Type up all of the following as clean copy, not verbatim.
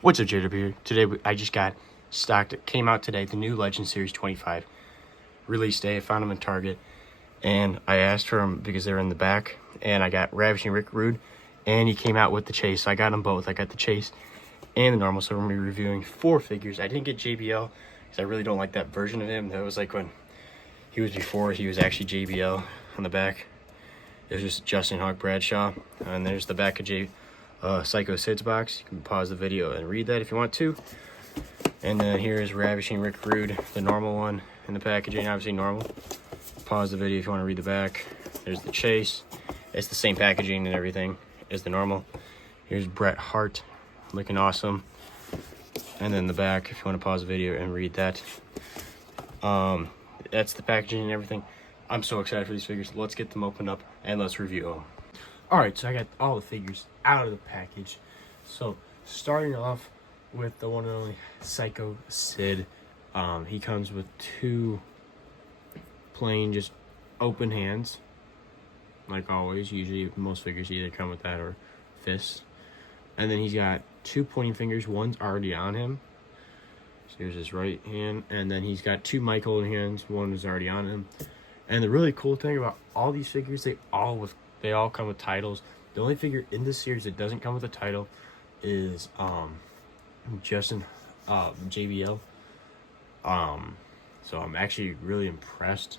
What's up, JW? Today I just got stocked. It came out today, the new Legend Series 25 release day. I found them in Target, and I asked for them because they're in the back. And I got Ravishing Rick Rude, and he came out with the chase. So I got them both. I got the chase and the normal. So we're gonna be reviewing 4 figures. I didn't get JBL because I really don't like that version of him. That was like when he was before he was actually JBL on the back. There's just Justin Hawk Bradshaw, and there's the back of Sycho Sid's box. You can pause the video and read that if you want to. And then here's Ravishing Rick Rude, the normal one in the packaging, obviously normal. Pause the video if you want to read the back. There's the chase. It's the same packaging and everything as the normal. Here's Bret Hart, looking awesome. And then the back, if you want to pause the video and read that. That's the packaging and everything. I'm so excited for these figures. Let's get them opened up and let's review them. Alright, so I got all the figures out of the package. So, starting off with the one and only Sycho Sid. He comes with 2 plain, just open hands. Like always, usually most figures either come with that or fists. And then he's got 2 pointing fingers. One's already on him. So here's his right hand. And then he's got 2 mic holding hands. One is already on him. And the really cool thing about all these figures, they all come with titles. The only figure in this series that doesn't come with a title is Justin JBL. So I'm actually really impressed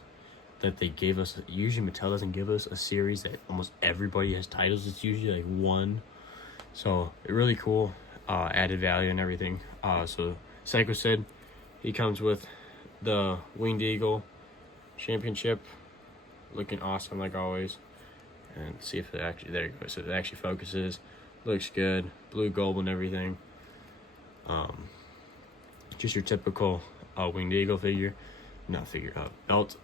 that they gave us. Usually Mattel doesn't give us a series that almost everybody has titles. It's usually like 1. So really cool, added value and everything. So Sycho Sid, he comes with the Winged Eagle Championship, looking awesome like always. And see if it actually, there you go, so it actually focuses. Looks good, blue gold and everything. Just your typical Winged Eagle figure, belt.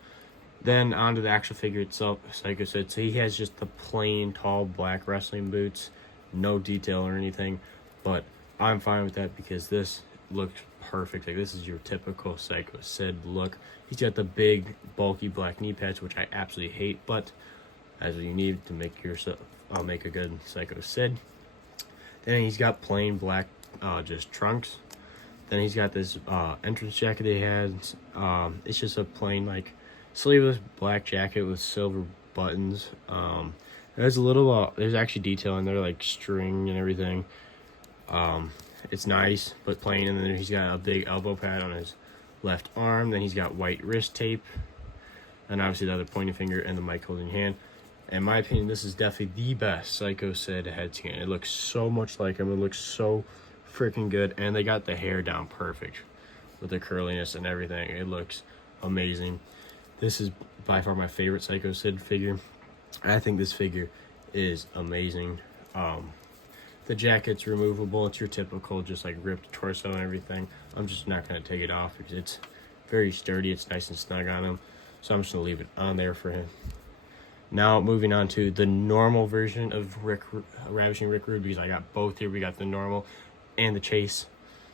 Then onto the actual figure itself, Sycho Sid. So he has just the plain tall black wrestling boots, no detail or anything, but I'm fine with that because this looks perfect. Like, this is your typical Sycho Sid look. He's got the big bulky black knee pads, which I absolutely hate, but as you need to make yourself make a good Sycho Sid. Then he's got plain black just trunks. Then he's got this entrance jacket that he has. It's just a plain like sleeveless black jacket with silver buttons. There's a little there's actually detail in there, like string and everything. It's nice but plain. And then he's got a big elbow pad on his left arm. Then he's got white wrist tape, and obviously the other pointing finger and the mic holding hand. In my opinion, this is definitely the best Sycho Sid head scan. It looks so much like him. It looks so freaking good, and they got the hair down perfect with the curliness and everything. It looks amazing. This is by far my favorite Sycho Sid figure. I think this figure is amazing. The jacket's removable. It's your typical just like ripped torso and everything. I'm just not going to take it off because it's very sturdy. It's nice and snug on him, so I'm just going to leave it on there for him. Now moving on to the normal version of Ravishing Rick Rude, because I got both here. We got the normal and the chase.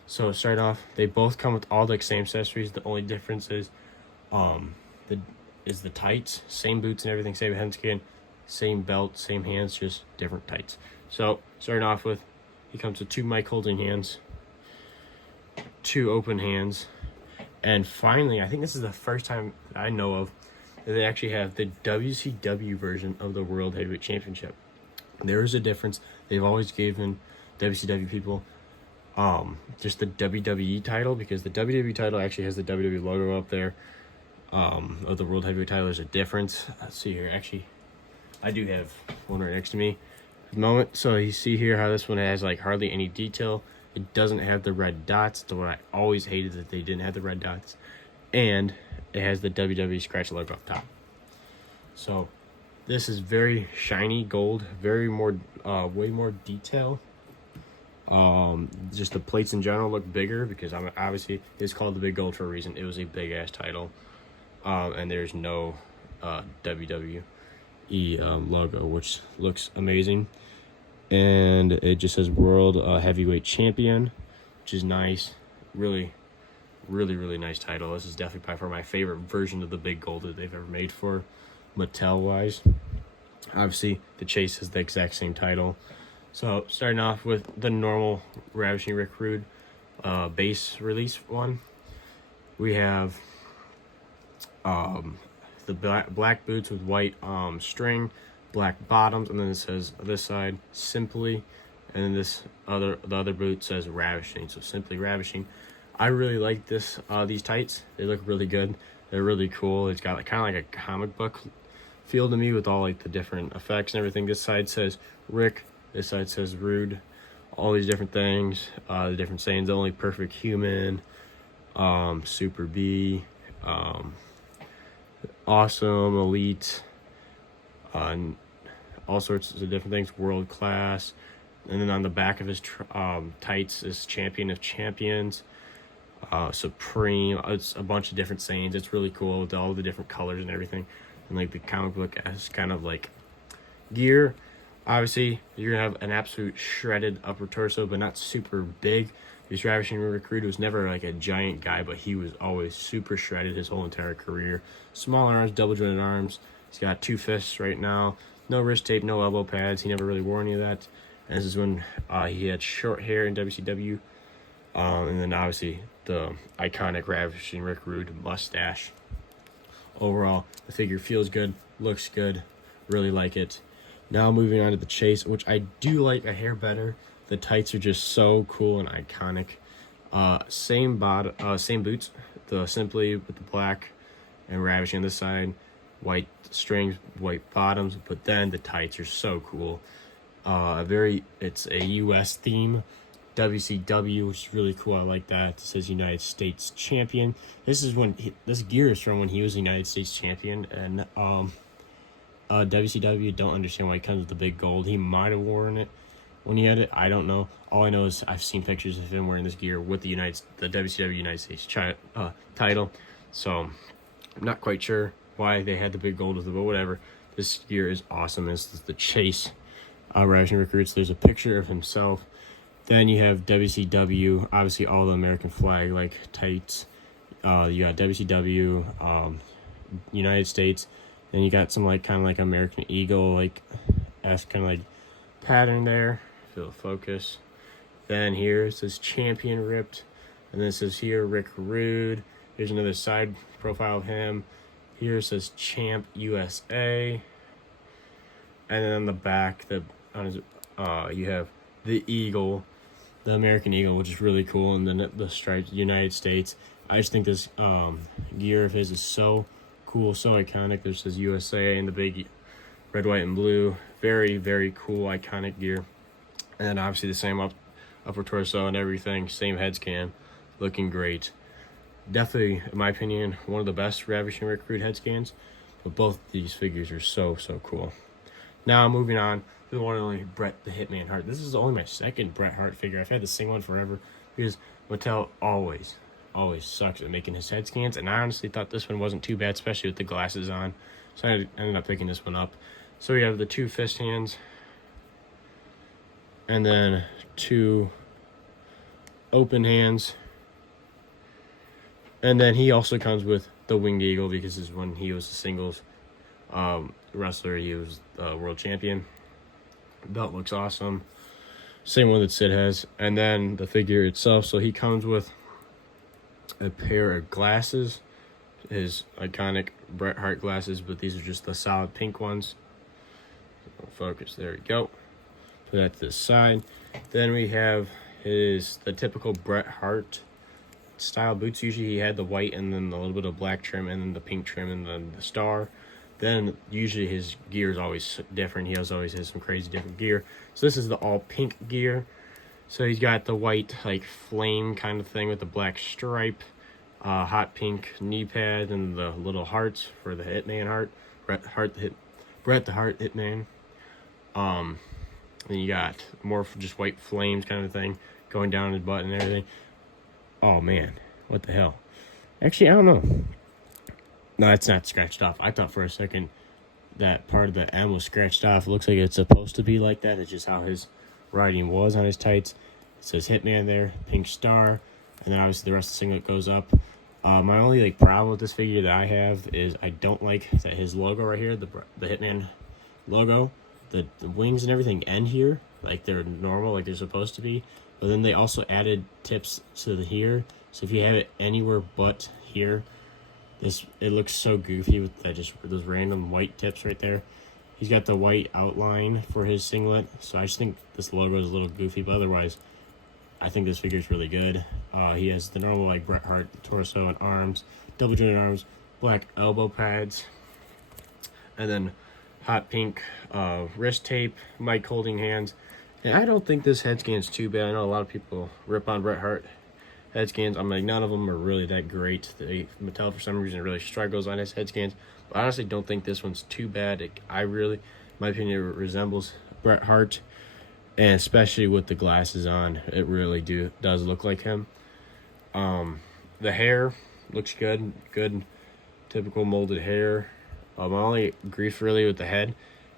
So start off, they both come with all the same accessories. The only difference is the tights, same boots and everything, same head skin, same belt, same hands, just different tights. So starting off with, he comes with 2 mic holding hands, 2 open hands, and finally, I think this is the first time I know of that they actually have the WCW version of the World Heavyweight Championship. There is a difference. They've always given WCW people just the WWE title, because the WWE title actually has the WWE logo up there. Of the World Heavyweight title, there's a difference. Let's see here. Actually, I do have one right next to me at the moment. So you see here how this one has like hardly any detail. It doesn't have the red dots. That's what I always hated, that they didn't have the red dots. And it has the WWE scratch logo up top. So this is very shiny gold, very more way more detail. Just the plates in general look bigger because obviously it's called the Big Gold for a reason. It was a big ass title. And there's no WWE logo, which looks amazing. And it just says World Heavyweight Champion, which is nice. Really nice title. This is definitely by far my favorite version of the Big Gold that they've ever made for Mattel wise. Obviously the chase is the exact same title. So starting off with the normal Ravishing Rick Rude base release one, we have the black boots with white string, black bottoms, and then it says this side Simply, and then the other boot says Ravishing, so Simply Ravishing. I really like these tights. They look really good. They're really cool. It's got kind of like a comic book feel to me with all like the different effects and everything. This side says Rick, this side says Rude, all these different things, the different sayings. The Only Perfect Human, Super B, Awesome, Elite, and all sorts of different things, World Class. And then on the back of his tights is Champion of Champions, Supreme. It's a bunch of different sayings. It's really cool with all the different colors and everything. And like the comic book as kind of like gear. Obviously, you're gonna have an absolute shredded upper torso, but not super big. This Ravishing Rick Rude was never like a giant guy, but he was always super shredded his whole entire career. Small arms, double jointed arms. He's got 2 fists right now. No wrist tape, no elbow pads. He never really wore any of that. And this is when he had short hair in WCW. And then obviously the iconic Ravishing Rick Rude mustache. Overall, the figure feels good, looks good, really like it. Now moving on to the chase, which I do like a hair better. The tights are just so cool and iconic. Same boots, the Simply with the black and Ravishing on this side, white strings, white bottoms, but then the tights are so cool. It's a US theme, WCW, which is really cool. I like that. It says United States Champion. This gear is from when he was United States Champion, and WCW, don't understand why it comes with the big gold. He might have worn it when he had it. I don't know. All I know is I've seen pictures of him wearing this gear with the WCW United States title. So I'm not quite sure why they had the big gold with it, but whatever. This gear is awesome. This is the Chase Ravishing Rick Rude. There's a picture of himself. Then you have WCW, obviously all the American flag like tights. You got WCW, United States. Then you got some like kind of like American Eagle like kind of like pattern there. Feel the focus. Then here it says Champion ripped, and then it says here Rick Rude. Here's another side profile of him. Here it says Champ USA, and then on the back you have the Eagle, the American Eagle, which is really cool, and then the stripes United States. I just think this gear of his is so cool, so iconic. This says USA and the big red, white, and blue. Very, very cool, iconic gear. And then obviously the same upper torso and everything, same head scan, looking great. Definitely, in my opinion, one of the best Ravishing Rick Rude head scans. But both these figures are so, so cool. Now moving on to the one and only Bret the Hitman Hart. This is only my second Bret Hart figure. I've had the same one forever because Mattel always sucks at making his head scans, and I honestly thought this one wasn't too bad, especially with the glasses on. So I ended up picking this one up. So we have the 2 fist hands, and then 2 open hands, and then he also comes with the Winged Eagle because this is when he was a singles wrestler. He was world champion. Belt looks awesome. Same one that Sid has. And then the figure itself. So he comes with a pair of glasses, his iconic Bret Hart glasses, but these are just the solid pink ones. Focus, there we go. Put that to the side. Then we have the typical Bret Hart style boots. Usually he had the white and then a little bit of black trim and then the pink trim and then the star. Then usually his gear is always different. He always has some crazy different gear. So this is the all pink gear. So he's got the white like flame kind of thing with the black stripe, hot pink knee pad, and the little hearts for the Hitman Hart, Bret the Hart Hitman. Then you got more just white flames kind of thing going down his butt and everything. Oh man, what the hell? Actually, I don't know. No, it's not scratched off. I thought for a second that part of the M was scratched off. It looks like it's supposed to be like that. It's just how his writing was on his tights. It says Hitman there, pink star, and then obviously the rest of the singlet goes up. My only problem with this figure that I have is I don't like that his logo right here, the Hitman logo, the wings and everything end here, like they're normal, like they're supposed to be. But then they also added tips to the here. So if you have it anywhere but here, it looks so goofy with that, just those random white tips right there. He's got the white outline for his singlet, so I just think this logo is a little goofy, but otherwise, I think this figure is really good. He has the normal like Bret Hart torso and arms, double jointed arms, black elbow pads, and then hot pink wrist tape, mic holding hands. And I don't think this head scan's too bad. I know a lot of people rip on Bret Hart head scans. I'm like, none of them are really that great. Mattel, for some reason, really struggles on his head scans. But I honestly don't think this one's too bad. In my opinion, it resembles Bret Hart. And especially with the glasses on, it really does look like him. The hair looks good. Good, typical molded hair. My only grief really with the head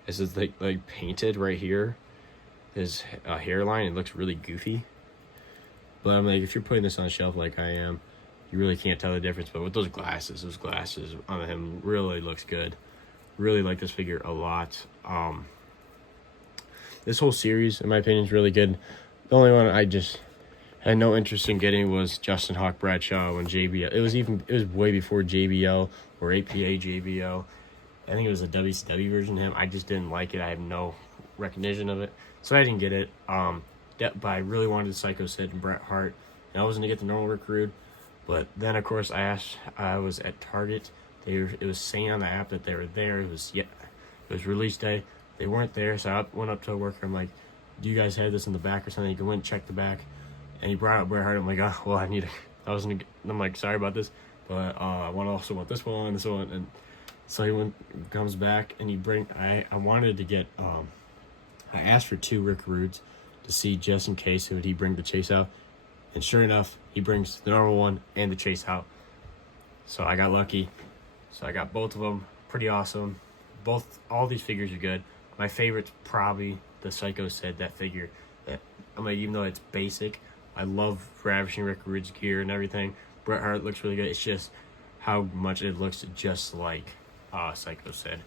is it's like painted right here. His hairline, it looks really goofy. But I'm like, if you're putting this on a shelf like I am, you really can't tell the difference. But with those glasses on him really looks good. Really like this figure a lot. This whole series, in my opinion, is really good. The only one I just had no interest in getting was Justin Hawk Bradshaw when JBL. It was way before JBL or APA JBL. I think it was a WCW version of him. I just didn't like it. I have no recognition of it, so I didn't get it. But I really wanted Sycho Sid and Bret Hart, and I was gonna get the normal Rick Rude. But then, of course, I was at Target. It was saying on the app that they were there. It was release day. They weren't there, so I went up to a worker. I'm like, "Do you guys have this in the back or something? You can win, check the back." And he brought out Bret Hart. I'm like, "Oh, well, I'm like, sorry about this, but I also want this one, and so he comes back and I wanted to get I asked for 2 Rick Rudes to see just in case would he bring the chase out, and sure enough, he brings the normal one and the chase out. So I got lucky. So I got both of them. Pretty awesome. All these figures are good. My favorite's probably the Sycho Sid, that figure. Even though it's basic, I love Ravishing Rick Rude's gear and everything. Bret Hart looks really good. It's just how much it looks just like Sycho Sid.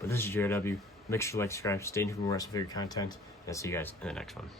But this is JRW. Make sure to like, subscribe, stay tuned for more wrestling figure content, and I'll see you guys in the next one.